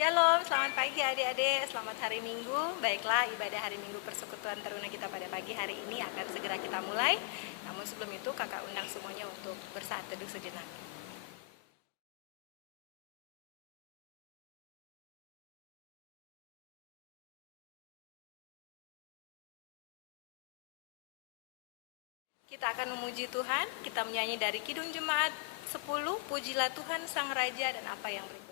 Shalom, selamat pagi adik-adik, selamat hari Minggu. Baiklah, ibadah hari Minggu Persekutuan Teruna kita pada pagi hari ini akan segera kita mulai. Namun sebelum itu kakak undang semuanya untuk bersaat teduh sejenak. Kita akan memuji Tuhan, kita menyanyi dari Kidung Jemaat 10, Pujilah Tuhan Sang Raja dan apa yang berikutnya.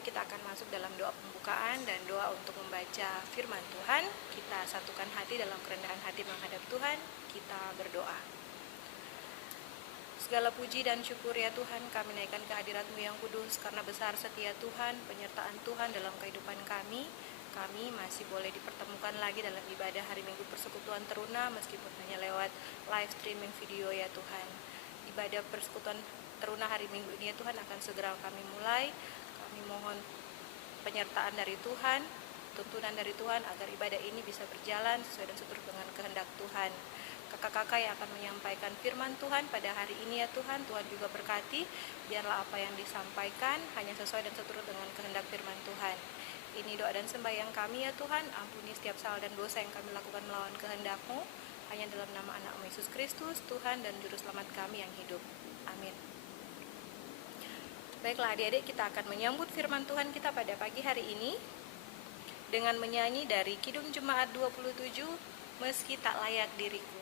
Kita akan masuk dalam doa pembukaan dan doa untuk membaca firman Tuhan. Kita satukan hati dalam kerendahan hati menghadap Tuhan. Kita berdoa. Segala puji dan syukur ya Tuhan, kami naikkan kehadirat-Mu yang kudus, karena besar setia Tuhan, penyertaan Tuhan dalam kehidupan kami. Kami masih boleh dipertemukan lagi dalam ibadah hari Minggu Persekutuan Teruna, meskipun hanya lewat live streaming video ya Tuhan. Ibadah Persekutuan Teruna hari Minggu ini ya Tuhan akan segera kami mulai. Kami mohon penyertaan dari Tuhan, tuntunan dari Tuhan agar ibadah ini bisa berjalan sesuai dan seturut dengan kehendak Tuhan. Kakak-kakak yang akan menyampaikan firman Tuhan pada hari ini ya Tuhan, Tuhan juga berkati, biarlah apa yang disampaikan hanya sesuai dan seturut dengan kehendak firman Tuhan. Ini doa dan sembahyang kami ya Tuhan, ampuni setiap salah dan dosa yang kami lakukan melawan kehendak-Mu, hanya dalam nama anak-Mu Yesus Kristus, Tuhan dan Juru Selamat kami yang hidup. Amin. Baiklah adik-adik, kita akan menyambut firman Tuhan kita pada pagi hari ini dengan menyanyi dari Kidung Jemaat 27, Meski Tak Layak Diriku.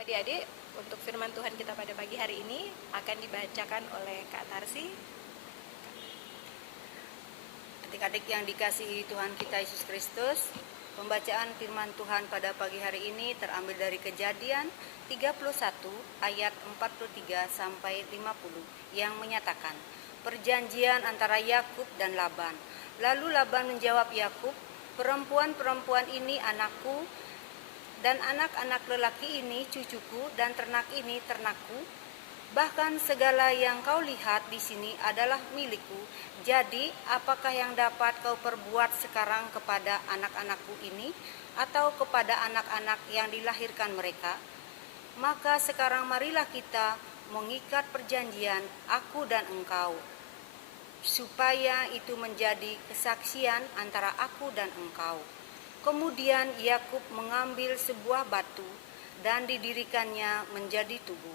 Adik-adik, untuk firman Tuhan kita pada pagi hari ini akan dibacakan oleh Kak Tarsi. Adik-adik yang dikasihi Tuhan kita Yesus Kristus, pembacaan firman Tuhan pada pagi hari ini terambil dari Kejadian 31 ayat 43 sampai 50 yang menyatakan perjanjian antara Yakub dan Laban. Lalu Laban menjawab Yakub, "Perempuan-perempuan ini anakku, dan anak-anak lelaki ini cucuku, dan ternak ini ternakku. Bahkan segala yang kau lihat di sini adalah milikku. Jadi apakah yang dapat kau perbuat sekarang kepada anak-anakku ini, atau kepada anak-anak yang dilahirkan mereka? Maka sekarang marilah kita mengikat perjanjian aku dan engkau, supaya itu menjadi kesaksian antara aku dan engkau." Kemudian Yakub mengambil sebuah batu dan didirikannya menjadi tugu.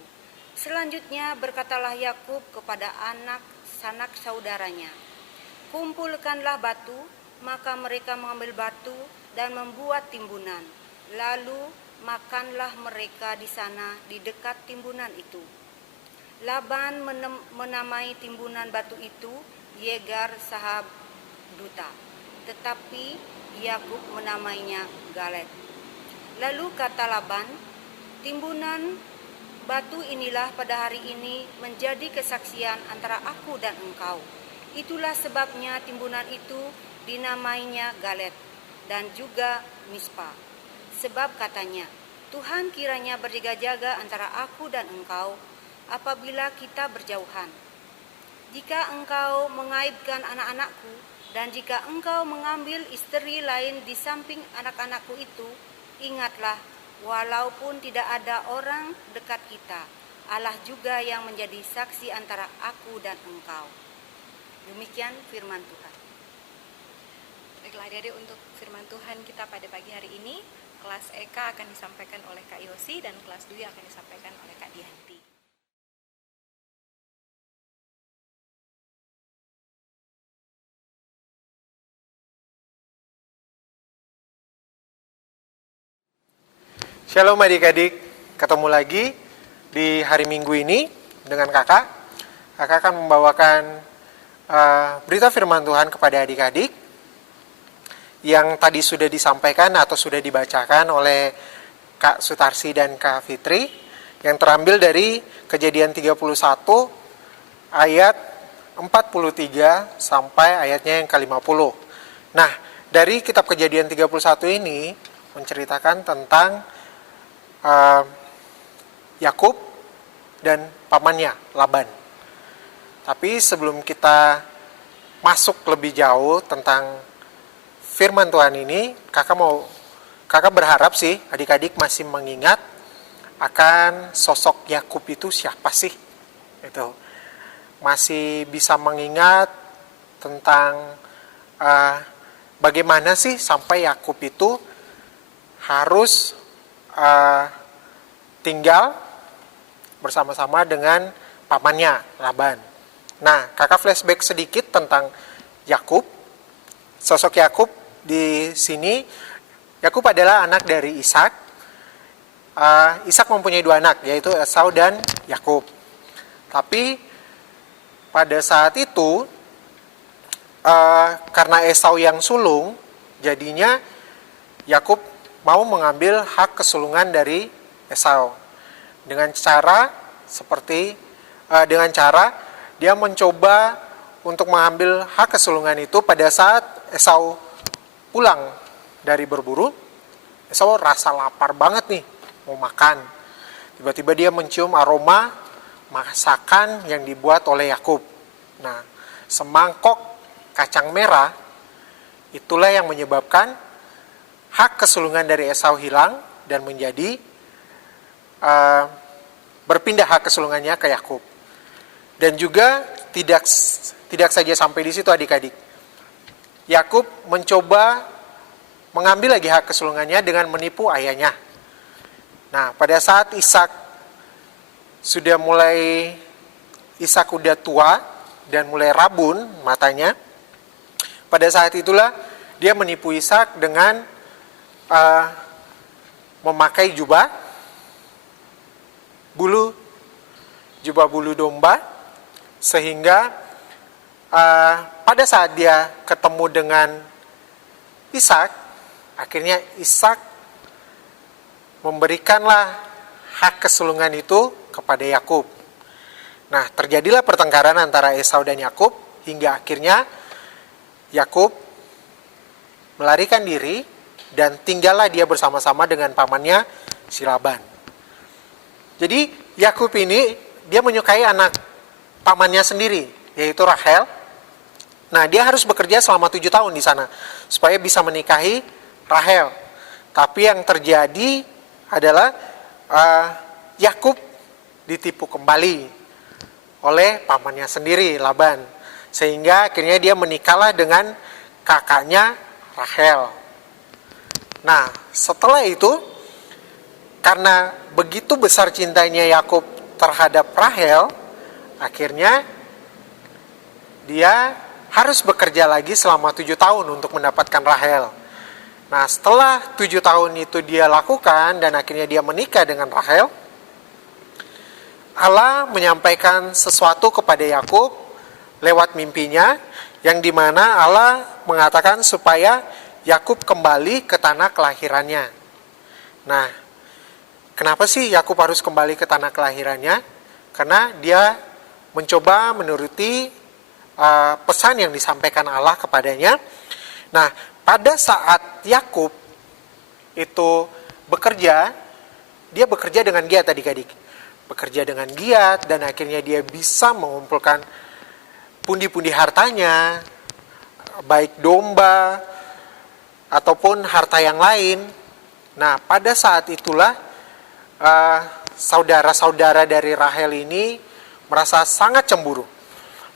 Selanjutnya berkatalah Yakub kepada anak sanak saudaranya, "Kumpulkanlah batu." Maka mereka mengambil batu dan membuat timbunan. Lalu makanlah mereka di sana di dekat timbunan itu. Laban menamai timbunan batu itu Yegar Sahab Duta. tetapi Yakub menamainya Galed. Lalu kata Laban, timbunan batu inilah pada hari ini menjadi kesaksian antara aku dan engkau. Itulah sebabnya timbunan itu dinamainya Galed dan juga Mispa. Sebab katanya, Tuhan kiranya berjaga-jaga antara aku dan engkau apabila kita berjauhan. Jika engkau mengaibkan anak-anakku, dan jika engkau mengambil istri lain di samping anak-anakku itu, ingatlah, walaupun tidak ada orang dekat kita, Allah juga yang menjadi saksi antara aku dan engkau. Demikian firman Tuhan. Baiklah adik-adik, untuk firman Tuhan kita pada pagi hari ini, kelas EK akan disampaikan oleh Kak Yosi dan kelas Dwi akan disampaikan oleh Kak Dianti. Shalom adik-adik, ketemu lagi di hari Minggu ini dengan kakak. Kakak akan membawakan berita firman Tuhan kepada adik-adik yang tadi sudah disampaikan atau sudah dibacakan oleh Kak Sutarsi dan Kak Fitri, yang terambil dari Kejadian 31 ayat 43 sampai ayatnya yang ke-50. Nah, dari kitab Kejadian 31 ini menceritakan tentang Yakub dan pamannya Laban. Tapi sebelum kita masuk lebih jauh tentang firman Tuhan ini, kakak berharap sih adik-adik masih mengingat akan sosok Yakub itu siapa sih? Itu masih bisa mengingat tentang bagaimana sih sampai Yakub itu harus tinggal bersama-sama dengan pamannya Laban. Nah, kakak flashback sedikit tentang Yakub. Sosok Yakub di sini, Yakub adalah anak dari Ishak. Ishak mempunyai dua anak, yaitu Esau dan Yakub. Tapi pada saat itu, karena Esau yang sulung, jadinya Yakub mau mengambil hak kesulungan dari Esau dengan cara dia mencoba untuk mengambil hak kesulungan itu pada saat Esau pulang dari berburu. Esau rasa lapar banget nih, mau makan. Tiba-tiba dia mencium aroma masakan yang dibuat oleh Yakub. Nah, semangkok kacang merah itulah yang menyebabkan hak kesulungan dari Esau hilang dan menjadi berpindah hak kesulungannya ke Yakub. Dan juga tidak saja sampai di situ adik-adik. Yakub mencoba mengambil lagi hak kesulungannya dengan menipu ayahnya. Nah, pada saat Ishak udah tua dan mulai rabun matanya, pada saat itulah dia menipu Ishak dengan memakai jubah bulu domba, sehingga pada saat dia ketemu dengan Ishak, akhirnya Ishak memberikanlah hak kesulungan itu kepada Yakub. Nah, terjadilah pertengkaran antara Esau dan Yakub hingga akhirnya Yakub melarikan diri dan tinggallah dia bersama-sama dengan pamannya si Laban. Jadi Yakub ini dia menyukai anak pamannya sendiri, yaitu Rahel. Nah, dia harus bekerja selama 7 tahun di sana supaya bisa menikahi Rahel. Tapi yang terjadi adalah Yakub ditipu kembali oleh pamannya sendiri, Laban. Sehingga akhirnya dia menikahlah dengan kakaknya Rahel. Nah, setelah itu, karena begitu besar cintanya Yakub terhadap Rahel, akhirnya dia harus bekerja lagi selama 7 tahun untuk mendapatkan Rahel. Nah, setelah 7 tahun itu dia lakukan dan akhirnya dia menikah dengan Rahel, Allah menyampaikan sesuatu kepada Yakub lewat mimpinya, yang dimana Allah mengatakan supaya Yakub kembali ke tanah kelahirannya. Nah, kenapa sih Yakub harus kembali ke tanah kelahirannya? Karena dia mencoba menuruti pesan yang disampaikan Allah kepadanya. Nah, pada saat Yakub itu bekerja, dia bekerja dengan giat adik-adik. Bekerja dengan giat dan akhirnya dia bisa mengumpulkan pundi-pundi hartanya, baik domba ataupun harta yang lain. Nah, pada saat itulah saudara-saudara dari Rahel ini merasa sangat cemburu.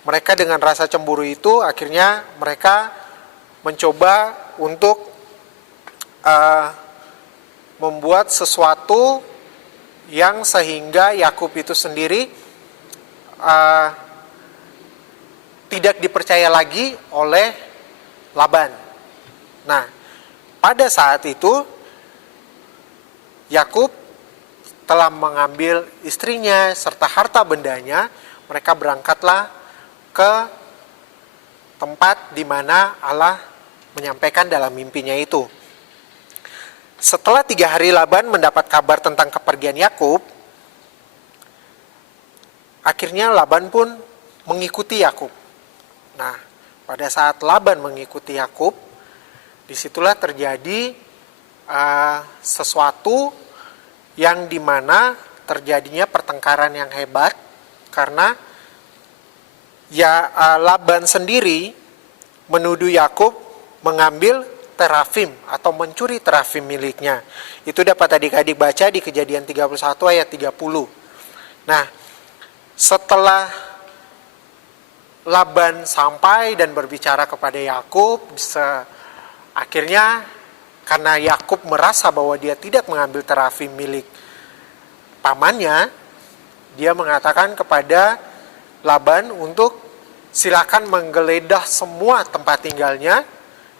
Mereka dengan rasa cemburu itu akhirnya mereka mencoba untuk membuat sesuatu yang sehingga Yakub itu sendiri tidak dipercaya lagi oleh Laban. Nah, pada saat itu Yakub telah mengambil istrinya serta harta bendanya. Mereka berangkatlah ke tempat di mana Allah menyampaikan dalam mimpinya itu. Setelah 3 hari Laban mendapat kabar tentang kepergian Yakub, akhirnya Laban pun mengikuti Yakub. Nah, pada saat Laban mengikuti Yakub, disitulah terjadi sesuatu yang dimana terjadinya pertengkaran yang hebat, karena Laban sendiri menuduh Yakub mengambil terafim atau mencuri terafim miliknya. Itu dapat adik-adik baca di Kejadian 31 ayat 30. Nah, setelah Laban sampai dan berbicara kepada Yakub, akhirnya karena Yakub merasa bahwa dia tidak mengambil terafim milik pamannya, dia mengatakan kepada Laban untuk silakan menggeledah semua tempat tinggalnya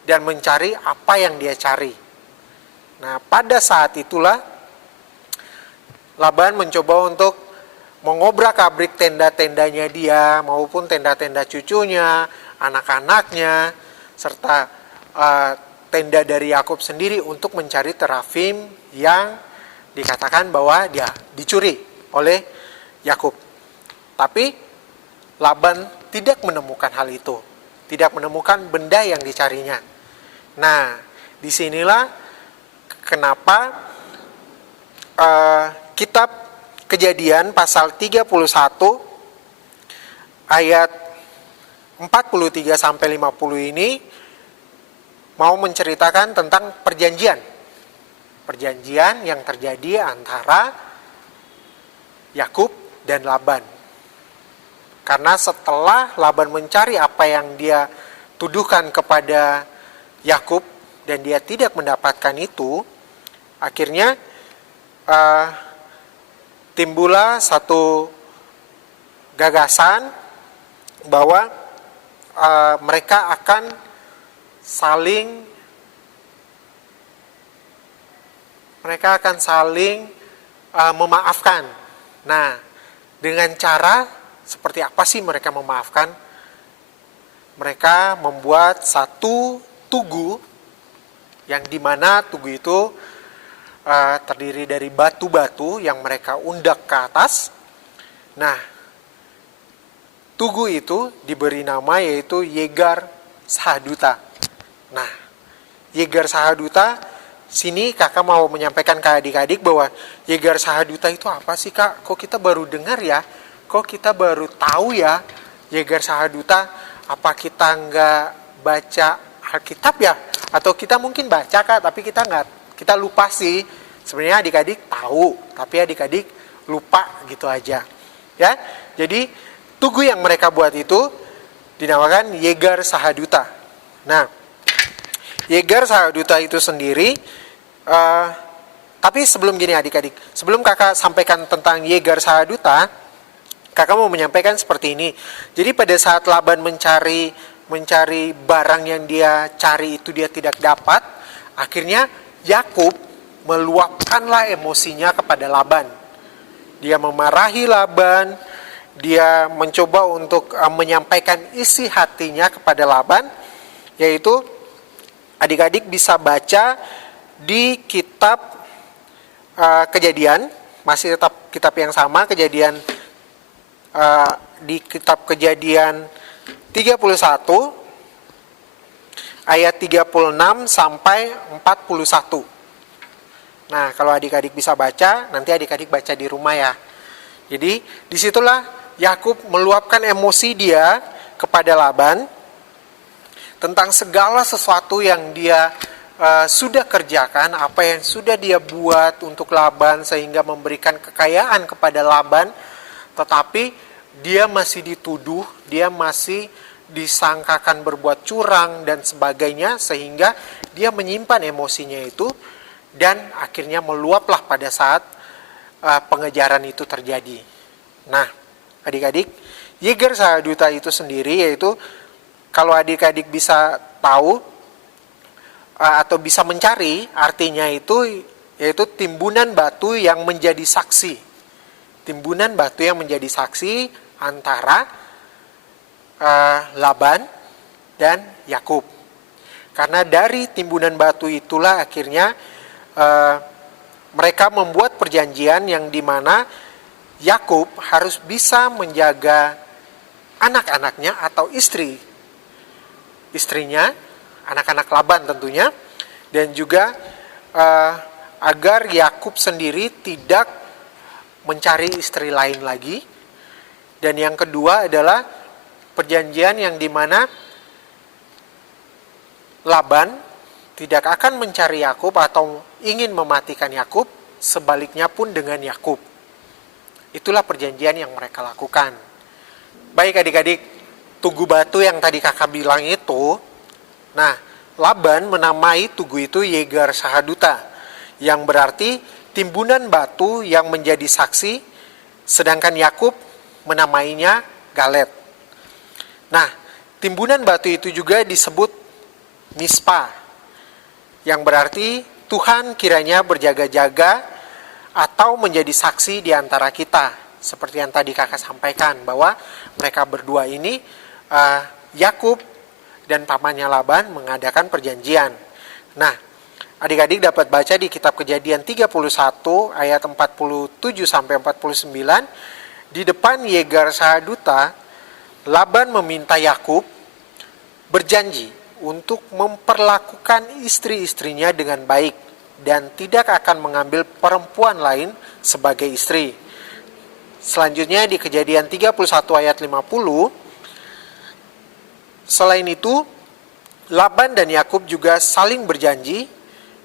dan mencari apa yang dia cari. Nah, pada saat itulah Laban mencoba untuk mengobrak-abrik tenda-tendanya dia maupun tenda-tenda cucunya, anak-anaknya, serta tenda dari Yakub sendiri untuk mencari terafim yang dikatakan bahwa dia dicuri oleh Yakub. Tapi Laban tidak menemukan hal itu, tidak menemukan benda yang dicarinya. Nah, disinilah kenapa kitab Kejadian pasal 31 ayat 43 sampai 50 ini mau menceritakan tentang perjanjian yang terjadi antara Yakub dan Laban. Karena setelah Laban mencari apa yang dia tuduhkan kepada Yakub dan dia tidak mendapatkan itu, akhirnya timbullah satu gagasan bahwa mereka akan saling memaafkan. Nah, dengan cara seperti apa sih mereka memaafkan? Mereka membuat satu tugu yang dimana tugu itu terdiri dari batu-batu yang mereka undak ke atas. Nah, tugu itu diberi nama yaitu Yegar Sahaduta. Nah, Yegar Sahaduta, sini kakak mau menyampaikan ke adik-adik bahwa Yegar Sahaduta itu apa sih kak? Kok kita baru dengar ya? Kok kita baru tahu ya Yegar Sahaduta? Apa kita nggak baca Alkitab ya? Atau kita mungkin baca kak, tapi kita lupa sih. Sebenarnya adik-adik tahu, tapi adik-adik lupa gitu aja. Ya, jadi tugu yang mereka buat itu dinamakan Yegar Sahaduta. Nah, Yegar Sahaduta itu sendiri, tapi sebelum gini adik-adik, sebelum kakak sampaikan tentang Yegar Sahaduta, kakak mau menyampaikan seperti ini. Jadi pada saat Laban mencari barang yang dia cari itu dia tidak dapat, akhirnya Yakub meluapkanlah emosinya kepada Laban. Dia memarahi Laban, dia mencoba untuk menyampaikan isi hatinya kepada Laban, yaitu adik-adik bisa baca di kitab Kejadian, masih tetap kitab yang sama, Kejadian di kitab Kejadian 31 ayat 36 sampai 41. Nah, kalau adik-adik bisa baca, nanti adik-adik baca di rumah ya. Jadi, disitulah Yakub meluapkan emosi dia kepada Laban tentang segala sesuatu yang dia sudah kerjakan, apa yang sudah dia buat untuk Laban sehingga memberikan kekayaan kepada Laban, tetapi dia masih dituduh, dia masih disangkakan berbuat curang dan sebagainya, sehingga dia menyimpan emosinya itu dan akhirnya meluaplah pada saat pengejaran itu terjadi. Nah, adik-adik, Yegar Sahaduta itu sendiri, yaitu kalau adik-adik bisa tahu atau bisa mencari, artinya itu yaitu timbunan batu yang menjadi saksi. Timbunan batu yang menjadi saksi antara Laban dan Yakub. Karena dari timbunan batu itulah akhirnya mereka membuat perjanjian yang dimana Yakub harus bisa menjaga anak-anaknya atau istrinya, anak-anak Laban tentunya, dan juga agar Yakub sendiri tidak mencari istri lain lagi. Dan yang kedua adalah perjanjian yang dimana Laban tidak akan mencari Yakub atau ingin mematikan Yakub, sebaliknya pun dengan Yakub. Itulah perjanjian yang mereka lakukan. Baik adik-adik, tugu batu yang tadi kakak bilang itu, nah Laban menamai tugu itu Yegar Sahaduta, yang berarti timbunan batu yang menjadi saksi, sedangkan Yakub menamainya Galet. Nah, timbunan batu itu juga disebut Mispa, yang berarti Tuhan kiranya berjaga-jaga atau menjadi saksi di antara kita. Seperti yang tadi kakak sampaikan, bahwa mereka berdua ini, Yakub dan pamannya Laban, mengadakan perjanjian. Nah, adik-adik dapat baca di kitab Kejadian 31 ayat 47 sampai 49, di depan Yegar Sahaduta, Laban meminta Yakub berjanji untuk memperlakukan istri-istrinya dengan baik dan tidak akan mengambil perempuan lain sebagai istri. Selanjutnya di Kejadian 31 ayat 50, selain itu Laban dan Yakub juga saling berjanji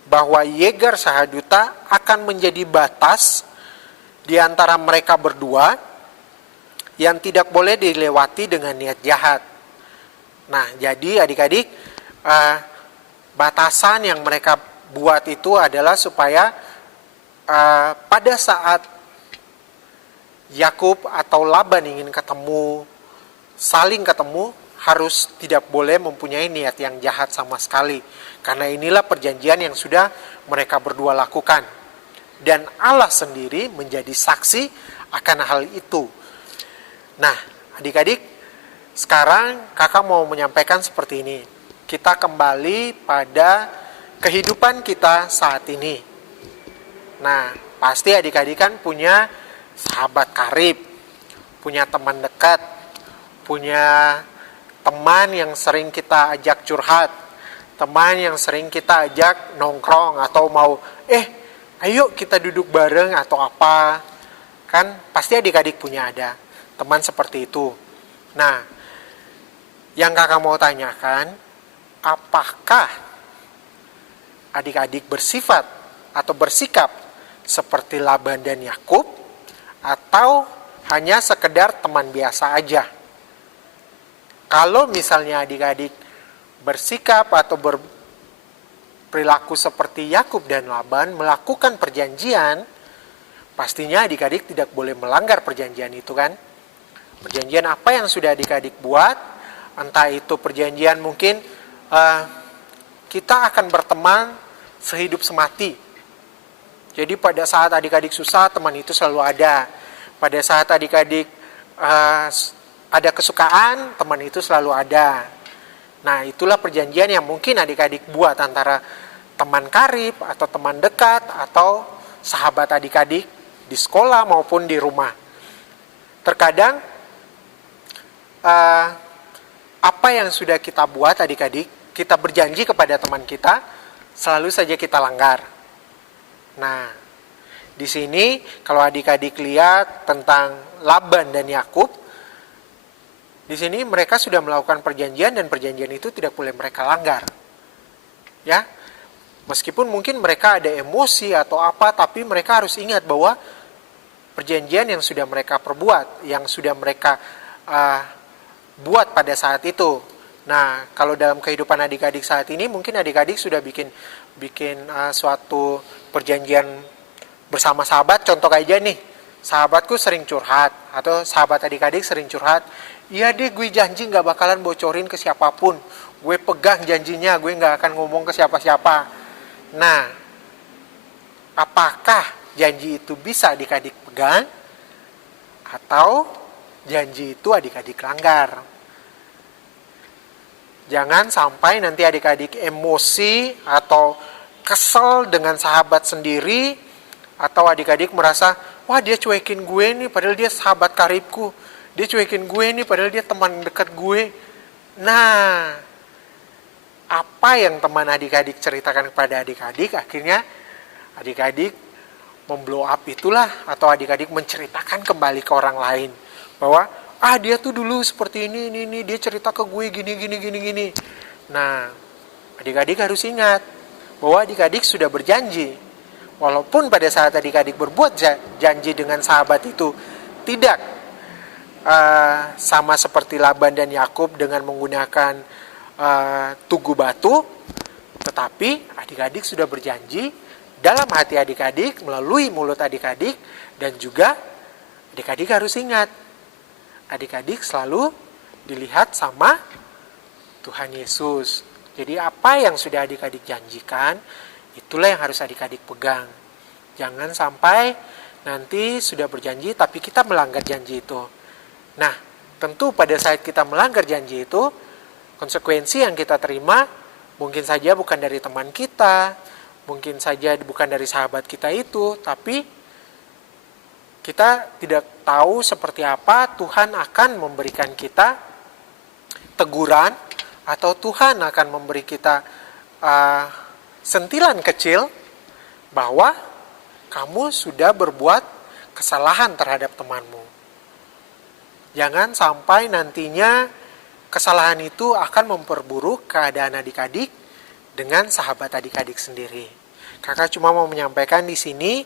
bahwa Yegar Sahaduta akan menjadi batas di antara mereka berdua yang tidak boleh dilewati dengan niat jahat. Nah, jadi adik-adik, batasan yang mereka buat itu adalah supaya pada saat Yakub atau Laban ingin saling ketemu, harus tidak boleh mempunyai niat yang jahat sama sekali. Karena inilah perjanjian yang sudah mereka berdua lakukan. Dan Allah sendiri menjadi saksi akan hal itu. Nah, adik-adik, sekarang kakak mau menyampaikan seperti ini. Kita kembali pada kehidupan kita saat ini. Nah, pasti adik-adik kan punya sahabat karib, punya teman dekat, punya teman yang sering kita ajak curhat, teman yang sering kita ajak nongkrong atau mau, ayo kita duduk bareng atau apa. Kan pasti adik-adik punya ada teman seperti itu. Nah, yang kakak mau tanyakan, apakah adik-adik bersifat atau bersikap seperti Laban dan Yakub, atau hanya sekedar teman biasa aja? Kalau misalnya adik-adik bersikap atau berperilaku seperti Yakub dan Laban, melakukan perjanjian, pastinya adik-adik tidak boleh melanggar perjanjian itu kan? Perjanjian apa yang sudah adik-adik buat, entah itu perjanjian mungkin kita akan berteman sehidup semati. Jadi pada saat adik-adik susah, teman itu selalu ada. Pada saat adik-adik ada kesukaan, teman itu selalu ada. Nah, itulah perjanjian yang mungkin adik-adik buat antara teman karib atau teman dekat atau sahabat adik-adik di sekolah maupun di rumah. Terkadang apa yang sudah kita buat adik-adik, kita berjanji kepada teman kita, selalu saja kita langgar. Nah, di sini kalau adik-adik lihat tentang Laban dan Yakub, di sini mereka sudah melakukan perjanjian dan perjanjian itu tidak boleh mereka langgar. Ya, meskipun mungkin mereka ada emosi atau apa, tapi mereka harus ingat bahwa perjanjian yang sudah mereka perbuat, yang sudah mereka buat pada saat itu. Nah, kalau dalam kehidupan adik-adik saat ini, mungkin adik-adik sudah bikin suatu perjanjian bersama sahabat. Contoh aja nih, sahabatku sering curhat atau sahabat adik-adik sering curhat. Iya deh, gue janji gak bakalan bocorin ke siapapun. Gue pegang janjinya, gue gak akan ngomong ke siapa-siapa. Nah, apakah janji itu bisa adik-adik pegang? Atau janji itu adik-adik langgar? Jangan sampai nanti adik-adik emosi atau kesel dengan sahabat sendiri, atau adik-adik merasa, wah dia cuekin gue nih padahal dia sahabat karibku. Dia cuekin gue nih padahal dia teman dekat gue. Nah, apa yang teman adik-adik ceritakan kepada adik-adik, akhirnya adik-adik memblow up itulah, atau adik-adik menceritakan kembali ke orang lain. Bahwa, dia tuh dulu seperti ini, dia cerita ke gue gini. Nah, adik-adik harus ingat bahwa adik-adik sudah berjanji. Walaupun pada saat adik-adik berbuat janji dengan sahabat itu tidak sama seperti Laban dan Yakub dengan menggunakan tugu batu, tetapi adik-adik sudah berjanji dalam hati adik-adik, melalui mulut adik-adik, dan juga adik-adik harus ingat, adik-adik selalu dilihat sama Tuhan Yesus. Jadi apa yang sudah adik-adik janjikan, itulah yang harus adik-adik pegang. Jangan sampai nanti sudah berjanji tapi kita melanggar janji itu. Nah, tentu pada saat kita melanggar janji itu, konsekuensi yang kita terima mungkin saja bukan dari teman kita, mungkin saja bukan dari sahabat kita itu, tapi kita tidak tahu seperti apa Tuhan akan memberikan kita teguran, atau Tuhan akan memberi kita sentilan kecil bahwa kamu sudah berbuat kesalahan terhadap temanmu. Jangan sampai nantinya kesalahan itu akan memperburuk keadaan adik-adik dengan sahabat adik-adik sendiri. Kakak cuma mau menyampaikan di sini,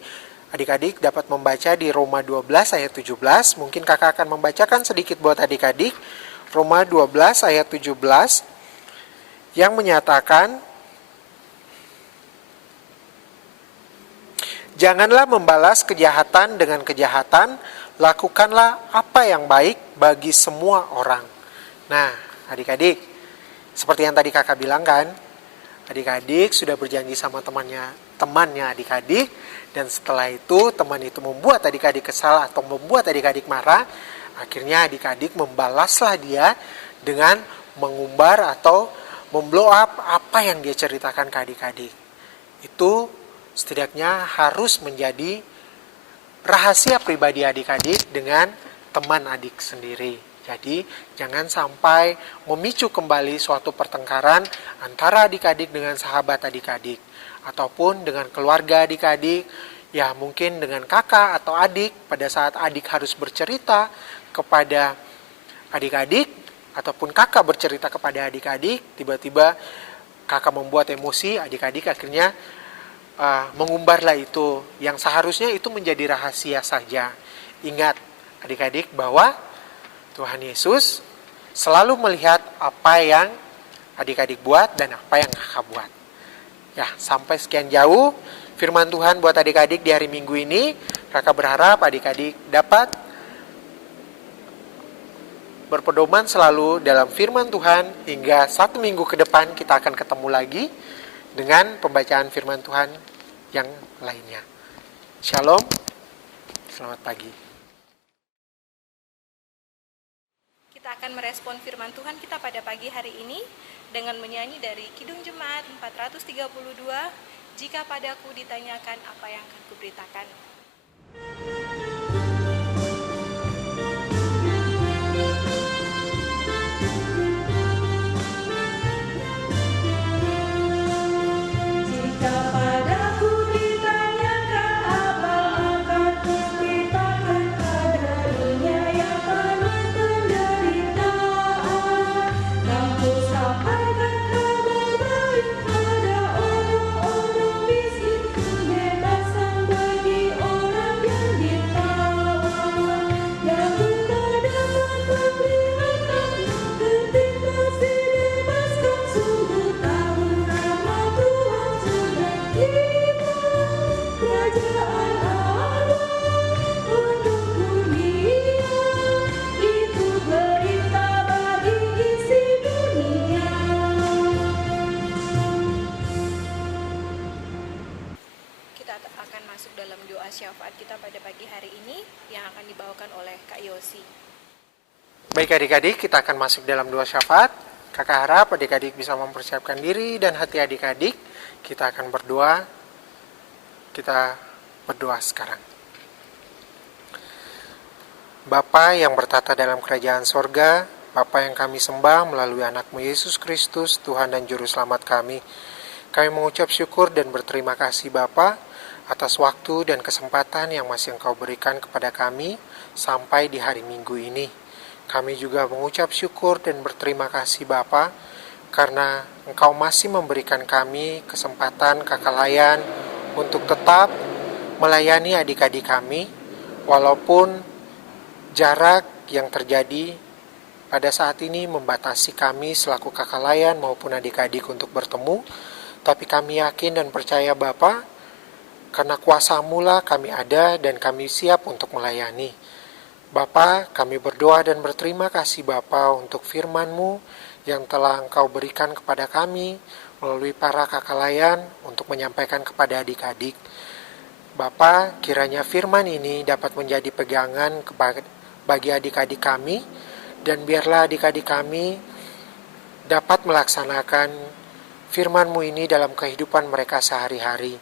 adik-adik dapat membaca di Roma 12 ayat 17. Mungkin kakak akan membacakan sedikit buat adik-adik. Roma 12 ayat 17 yang menyatakan, janganlah membalas kejahatan dengan kejahatan, lakukanlah apa yang baik bagi semua orang. Nah, adik-adik, seperti yang tadi kakak bilang kan, adik-adik sudah berjanji sama temannya adik-adik, dan setelah itu teman itu membuat adik-adik kesal atau membuat adik-adik marah, akhirnya adik-adik membalaslah dia dengan mengumbar atau memblow up apa yang dia ceritakan ke adik-adik. Itu setidaknya harus menjadi rahasia pribadi adik-adik dengan teman adik sendiri. Jadi jangan sampai memicu kembali suatu pertengkaran antara adik-adik dengan sahabat adik-adik, ataupun dengan keluarga adik-adik, ya mungkin dengan kakak atau adik pada saat adik harus bercerita kepada adik-adik, ataupun kakak bercerita kepada adik-adik, tiba-tiba kakak membuat emosi, adik-adik akhirnya mengumbarlah itu, yang seharusnya itu menjadi rahasia saja. Ingat adik-adik bahwa Tuhan Yesus selalu melihat apa yang adik-adik buat dan apa yang kakak buat. Ya, sampai sekian jauh firman Tuhan buat adik-adik di hari Minggu ini. Kakak berharap adik-adik dapat berpedoman selalu dalam firman Tuhan hingga 1 minggu ke depan kita akan ketemu lagi dengan pembacaan firman Tuhan yang lainnya. Shalom, selamat pagi. Kita akan merespon firman Tuhan kita pada pagi hari ini dengan menyanyi dari Kidung Jemaat 432, Jika padaku ditanyakan apa yang akan kuberitakan. Syafaat kita pada pagi hari ini yang akan dibawakan oleh Kak Yosi. Baik adik-adik, kita akan masuk dalam doa syafaat. Kakak harap adik-adik bisa mempersiapkan diri dan hati adik-adik. Kita akan berdoa. Kita berdoa sekarang. Bapa yang bertata dalam kerajaan sorga, Bapa yang kami sembah melalui anakmu Yesus Kristus, Tuhan dan Juru Selamat kami. Kami mengucap syukur dan berterima kasih Bapa atas waktu dan kesempatan yang masih Engkau berikan kepada kami sampai di hari Minggu ini. Kami juga mengucap syukur dan berterima kasih Bapa karena Engkau masih memberikan kami kesempatan kekalayan untuk tetap melayani adik-adik kami walaupun jarak yang terjadi pada saat ini membatasi kami selaku kakalayan maupun adik-adik untuk bertemu. Tapi kami yakin dan percaya Bapa, karena kuasa-Mu lah kami ada dan kami siap untuk melayani. Bapa, kami berdoa dan berterima kasih Bapa untuk firman-Mu yang telah Engkau berikan kepada kami melalui para kakalayan untuk menyampaikan kepada adik-adik. Bapa, kiranya firman ini dapat menjadi pegangan bagi adik-adik kami, dan biarlah adik-adik kami dapat melaksanakan firman-Mu ini dalam kehidupan mereka sehari-hari.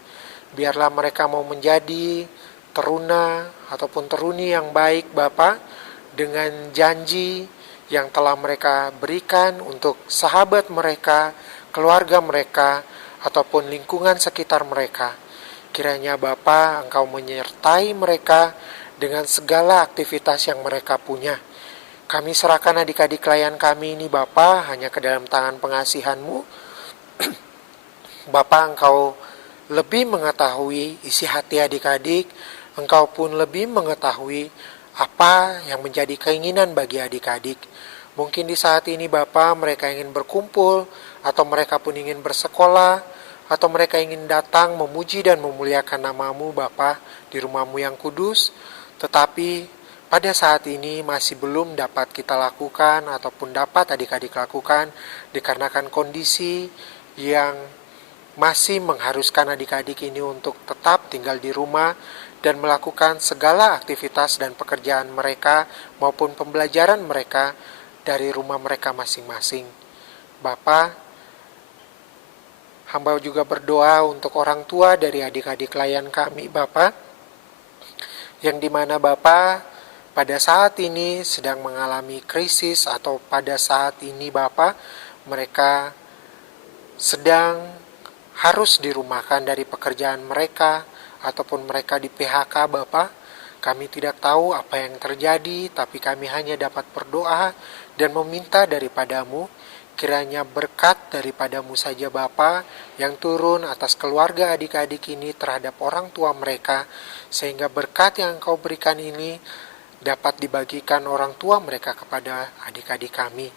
Biarlah mereka mau menjadi teruna ataupun teruni yang baik Bapa, dengan janji yang telah mereka berikan untuk sahabat mereka, keluarga mereka, ataupun lingkungan sekitar mereka. Kiranya Bapa, Engkau menyertai mereka dengan segala aktivitas yang mereka punya. Kami serahkan adik-adik klien kami ini Bapa hanya ke dalam tangan pengasihan-Mu. Bapa, Engkau lebih mengetahui isi hati adik-adik, Engkau pun lebih mengetahui apa yang menjadi keinginan bagi adik-adik. Mungkin di saat ini Bapa mereka ingin berkumpul, atau mereka pun ingin bersekolah, atau mereka ingin datang memuji dan memuliakan nama-Mu Bapa di rumah-Mu yang kudus, tetapi pada saat ini masih belum dapat kita lakukan ataupun dapat adik-adik lakukan dikarenakan kondisi yang masih mengharuskan adik-adik ini untuk tetap tinggal di rumah dan melakukan segala aktivitas dan pekerjaan mereka maupun pembelajaran mereka dari rumah mereka masing-masing. Bapa, hamba juga berdoa untuk orang tua dari adik-adik klien kami Bapa, yang dimana Bapa pada saat ini sedang mengalami krisis, atau pada saat ini Bapa mereka sedang harus dirumahkan dari pekerjaan mereka, ataupun mereka di PHK Bapa. Kami tidak tahu apa yang terjadi, tapi kami hanya dapat berdoa dan meminta daripada-Mu, kiranya berkat daripada-Mu saja Bapa yang turun atas keluarga adik-adik ini terhadap orang tua mereka, sehingga berkat yang Engkau berikan ini dapat dibagikan orang tua mereka kepada adik-adik kami.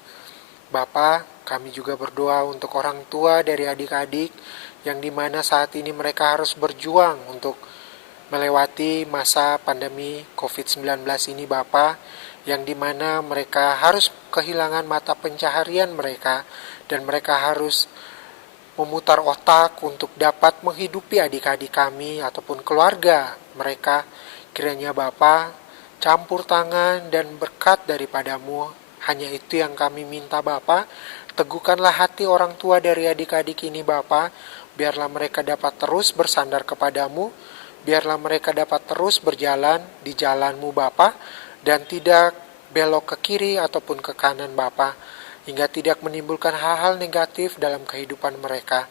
Bapa, kami juga berdoa untuk orang tua dari adik-adik yang dimana saat ini mereka harus berjuang untuk melewati masa pandemi COVID-19 ini Bapa, yang dimana mereka harus kehilangan mata pencaharian mereka dan mereka harus memutar otak untuk dapat menghidupi adik-adik kami ataupun keluarga mereka. Kiranya Bapa campur tangan dan berkat daripada-Mu Hanya itu yang kami minta Bapa. Teguhkanlah hati orang tua dari adik-adik ini Bapa. Biarlah mereka dapat terus bersandar kepadamu. Biarlah mereka dapat terus berjalan di jalan-Mu Bapa. Dan tidak belok ke kiri ataupun ke kanan Bapa. Hingga tidak menimbulkan hal-hal negatif dalam kehidupan mereka.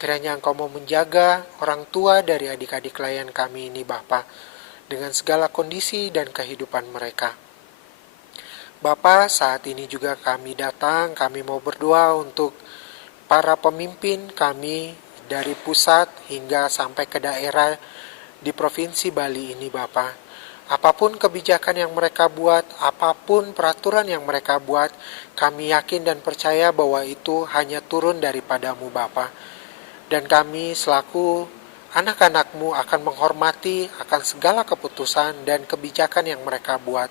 Kiranya Engkau mau menjaga orang tua dari adik-adik klien kami ini Bapa. Dengan segala kondisi dan kehidupan mereka. Bapa, saat ini juga kami datang, kami mau berdoa untuk para pemimpin kami dari pusat hingga sampai ke daerah di Provinsi Bali ini Bapa. Apapun kebijakan yang mereka buat, apapun peraturan yang mereka buat, kami yakin dan percaya bahwa itu hanya turun daripada-Mu Bapa. Dan kami selaku anak-anak-Mu akan menghormati akan segala keputusan dan kebijakan yang mereka buat.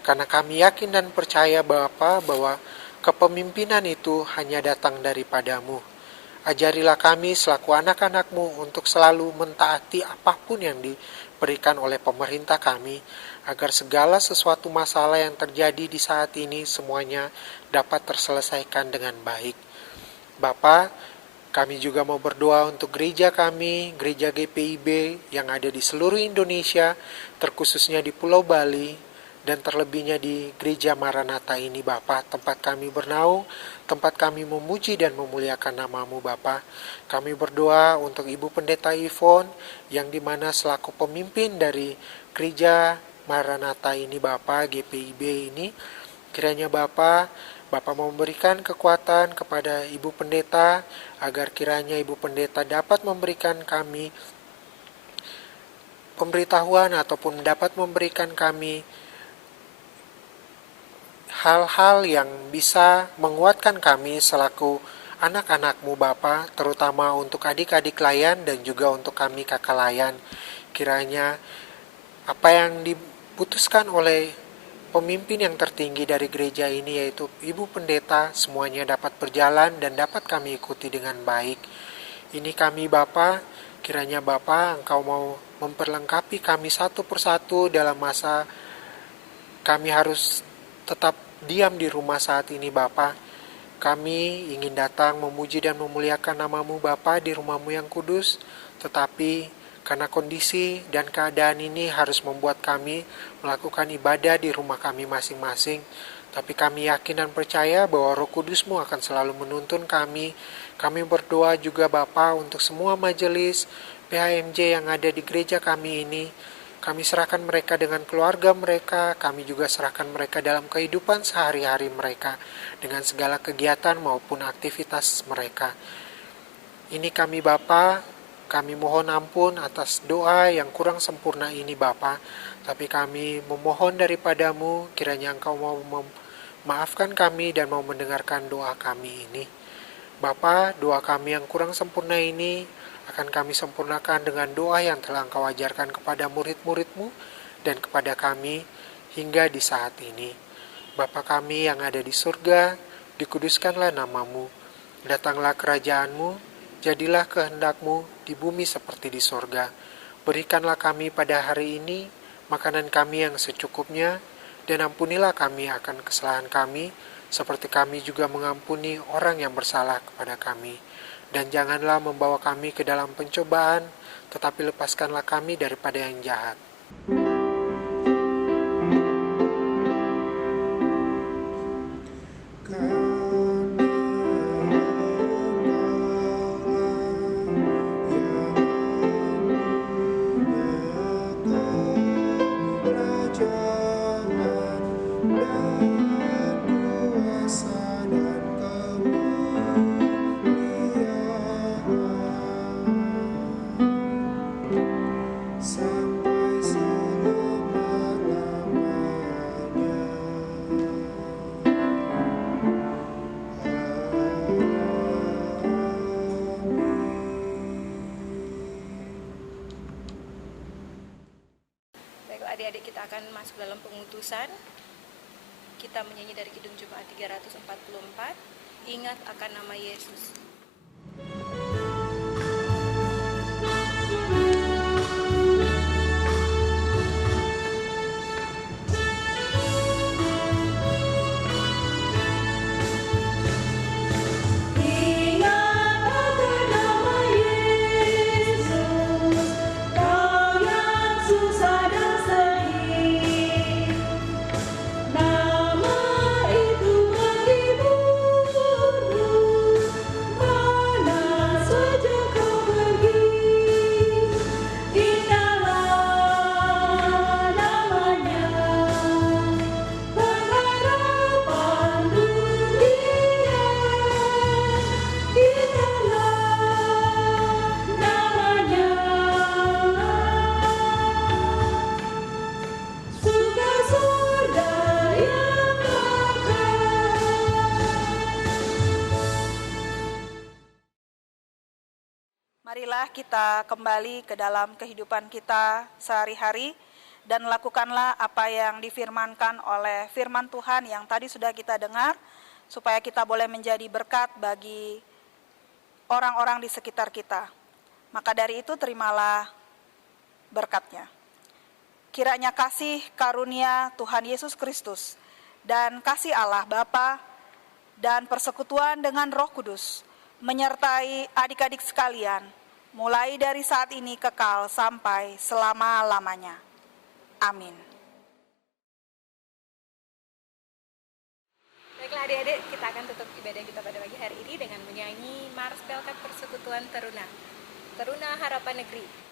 Karena kami yakin dan percaya Bapa bahwa kepemimpinan itu hanya datang daripada-Mu. Ajarilah kami selaku anak-anak-Mu untuk selalu mentaati apapun yang diberikan oleh pemerintah kami, agar segala sesuatu masalah yang terjadi di saat ini semuanya dapat terselesaikan dengan baik. Bapa, kami juga mau berdoa untuk gereja kami, gereja GPIB yang ada di seluruh Indonesia, terkhususnya di Pulau Bali, dan terlebihnya di Gereja Maranatha ini Bapa, tempat kami bernaung, tempat kami memuji dan memuliakan nama-Mu Bapa. Kami berdoa untuk Ibu Pendeta Yvonne, yang dimana selaku pemimpin dari Gereja Maranatha ini Bapa, GPIB ini, kiranya Bapa mau memberikan kekuatan kepada Ibu Pendeta, agar kiranya Ibu Pendeta dapat memberikan kami pemberitahuan ataupun dapat memberikan kami hal-hal yang bisa menguatkan kami selaku anak-anak-Mu Bapa, terutama untuk adik-adik layan dan juga untuk kami kakak layan. Kiranya apa yang diputuskan oleh pemimpin yang tertinggi dari gereja ini, yaitu Ibu Pendeta, semuanya dapat berjalan dan dapat kami ikuti dengan baik. Ini kami Bapa, kiranya Bapa Engkau mau memperlengkapi kami satu persatu dalam masa kami harus tetap diam di rumah saat ini Bapa. Kami ingin datang memuji dan memuliakan nama-Mu Bapa di rumah-Mu yang kudus, tetapi karena kondisi dan keadaan ini harus membuat kami melakukan ibadah di rumah kami masing-masing. Tapi kami yakin dan percaya bahwa Roh Kudus-Mu akan selalu menuntun kami. Kami berdoa juga Bapa untuk semua majelis PHMJ yang ada di gereja kami ini. Kami serahkan mereka dengan keluarga mereka, kami juga serahkan mereka dalam kehidupan sehari-hari mereka, dengan segala kegiatan maupun aktivitas mereka. Ini kami Bapa, kami mohon ampun atas doa yang kurang sempurna ini Bapa, tapi kami memohon daripada-Mu, kiranya Engkau mau memaafkan kami dan mau mendengarkan doa kami ini. Bapa, doa kami yang kurang sempurna ini akan kami sempurnakan dengan doa yang telah Engkau ajarkan kepada murid-murid-Mu dan kepada kami hingga di saat ini. Bapa kami yang ada di surga, dikuduskanlah nama-Mu, datanglah kerajaan-Mu, jadilah kehendak-Mu di bumi seperti di surga. Berikanlah kami pada hari ini makanan kami yang secukupnya, dan ampunilah kami akan kesalahan kami, seperti kami juga mengampuni orang yang bersalah kepada kami. Dan janganlah membawa kami ke dalam pencobaan, tetapi lepaskanlah kami daripada yang jahat. Adik-adik, kita akan masuk dalam pengutusan. Kita menyanyi dari Kidung Jemaat 344, Ingat akan nama Yesus. Marilah kita kembali ke dalam kehidupan kita sehari-hari dan lakukanlah apa yang difirmankan oleh firman Tuhan yang tadi sudah kita dengar, supaya kita boleh menjadi berkat bagi orang-orang di sekitar kita. Maka dari itu terimalah berkatnya. Kiranya kasih karunia Tuhan Yesus Kristus dan kasih Allah Bapa dan persekutuan dengan Roh Kudus menyertai adik-adik sekalian, mulai dari saat ini kekal sampai selama-lamanya. Amin. Baiklah adik-adik, kita akan tutup ibadah kita pada pagi hari ini dengan menyanyi Mars Pelkat Persekutuan Teruna. Teruna Harapan Negeri.